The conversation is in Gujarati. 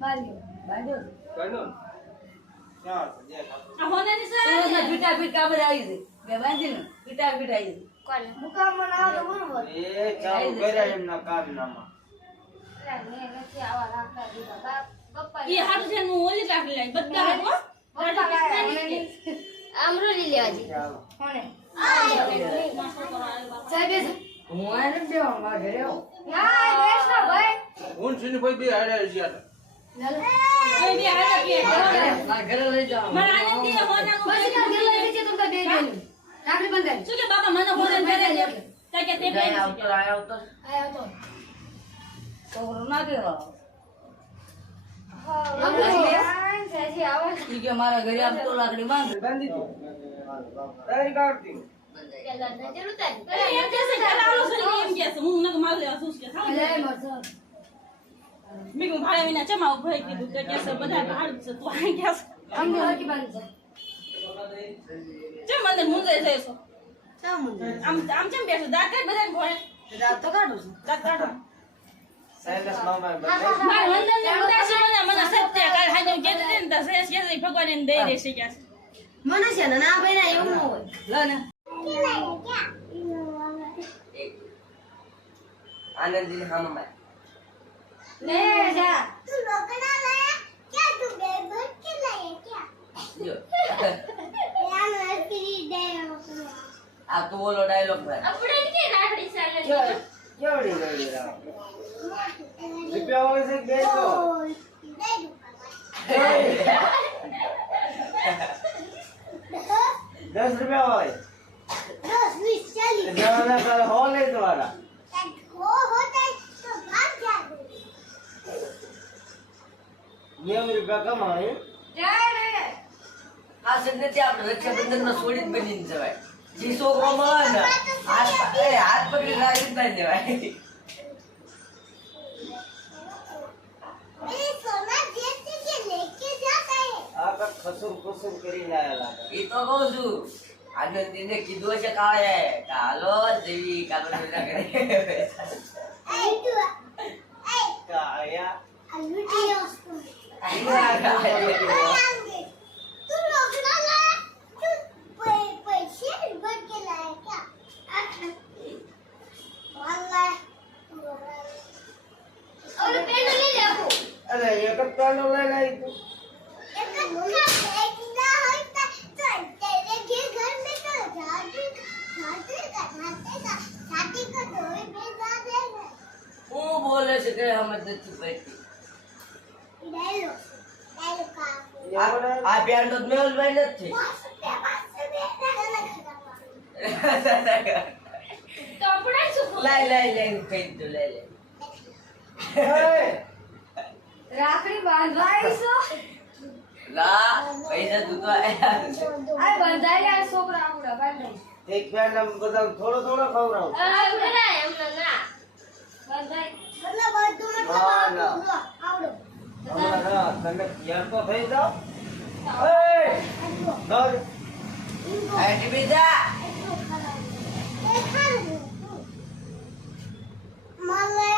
બાંધ્યો ચાલ આ હોને ની સુરતના ફીટા કાબર આવી છે બે બાંધીને ફીટા આવી છે કોલ મુકામમાં ના તો બરોબર એ ચાલુ કર્યા એમના કામનામાં મે નથી આવા રાખતા દીધા પપ્પા ઈ હાથ છે હું ઓલી રાખી લઈ બધા હો અમરોલી લેવાજી ચાલો કોને હું આ નથી દેવા મારા ઘરે આવો ના બેસનો ભાઈ હું સુની ભાઈ બે હાડ્યા છે એ બી હાથ પીએ મારા ઘરે લઈ જાઓ મારા આને તે હોના નું પછી કામ ગેલો નીચે તમને બે દેનું રાખડી બંધાઈ શું કે બાપા મને હોને ઘરે દે કે તે બે આયા તો આયો તો છોકરો ના દેવા સાજી આવો ઈ કે મારા ઘરે આમ તો લાકડી બાંધ બાંધી દો તારી કાઢતી પેલા નજર ઉતારી અરે એમ કે છે ઘરે આલો છે એમ કે છે હું નક માલ લેવા શું કે થાવ જય મરજો મી હું ભાડે વિના ચમાવ ભાઈ કીધું કે છે બધા ભાડ છે તું આ કે અમને હરકી બંધ છે ચમ મને મુંજે છે છો ચા મુંજે આમ ચમ બેસો દાંત કાઢ બધાને ભોય રાત તો કાઢું છું દાંત કાઢો સાયન્સ મામા માર વંદન ને ઉદાસી મને સત્ય કાલ હાજો કે દે ને તો સેસ કે ભગવાન એને દઈ દેશે કે મને છે ને ના ભાઈ ના એવું ન હોય લે ને આનંદી હામા લે જા તું રોકડા લાયા क्या तू बेबर के लाया क्या જો यार मैं फ्री दे આ તો ઓલો ડાયલોગ ભાઈ આપણે કે રાખડી સાલે કેવડી ગઈ રામ રૂપિયા હોય છે બે તો दे दो 10 રૂપિયા હોય 10 20 40 દેવાના પર હો લઈ દ્વારા हो होता है तो भाग जा 90 રૂપિયા કમાય જય રે આ સંગતિ આપણે રક્ષાબંધન માં છોડી જ બનીને જવાય જે છોકરો મળે ને હાથ પકડી રાખી જ ના દેવાય मेरे सोना जैसे के लेके जाता है આ કક ખસુર ખસુર કરીને આયા લાગે એ તો કહું છું આનંદીને કીધું છે કાળે કાલો જેવી કાલો ના કરે ऐ तू ऐ કાયા अलूटी उसको तू रोकड़ा लाया तू पैसे भर के लाया क्या वाला और पेन ले ले आपको અરે એક જ પેલો લઈ લઈ તું एक का बैग ना होता तो तेरे के घर में तो झाड़ू छाती को धोए भेजा देना હું બોલે છે કે સમજ નથી પડતી डालो का આ પ્યાર તો મેહુલભાઈ નથી તો આપણે શું લઈ કઈ તો લઈ લે રાખડી બાંધવાઈ છો લા પૈસા તું તો આયા છે. આ બંધાઈ આ છોકરા આવડા બાંધાઈ એક પેલા બધા થોડો થોડો ખવડાવ બંધાઈ मतलब બધું ના, ના. મતલબ આવડો હમણાં ના, તમે તૈયાર તો થઈ જાઓ એ ધર આઈટી બીજા મને